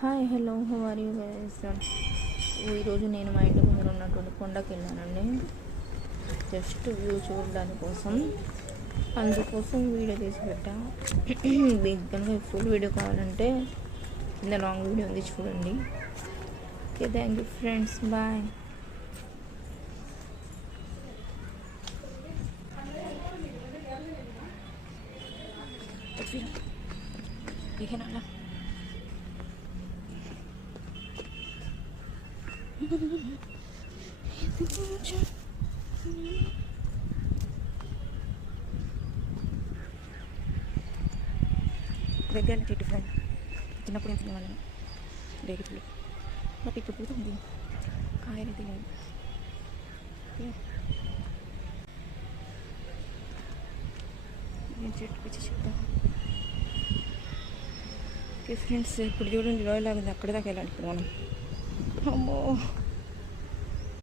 Hi hello how are you guys. ఈరోజు నేను మా ఇంటి ముందర ఉన్నటువంటి కొండకి వెళ్ళానండి, జస్ట్ వ్యూ చూడడానికి కోసం. అందుకోసం వీడియో తీసి పెట్టా. మీకు కనుక ఫుల్ వీడియో కావాలంటే కింద లాంగ్ వీడియో ఉంది, చూడండి. Okay, thank you friends, bye. ఇకేనా దగ్గర చెట్టు ఫ్రెండ్ చిన్నప్పుడు ఏం తినేవాళ్ళని రేగిపులు, బట్ ఇప్పుడు పూతుంది కాయలు తినేది. నేను చెట్టు పిచ్చి చెప్తాను. ఓకే ఫ్రెండ్స్, ఇప్పుడు చూడండి రాయల్ ఆగింది, అక్కడి దాకా వెళ్ళాలి ఇప్పుడు మనం. అమ్మో.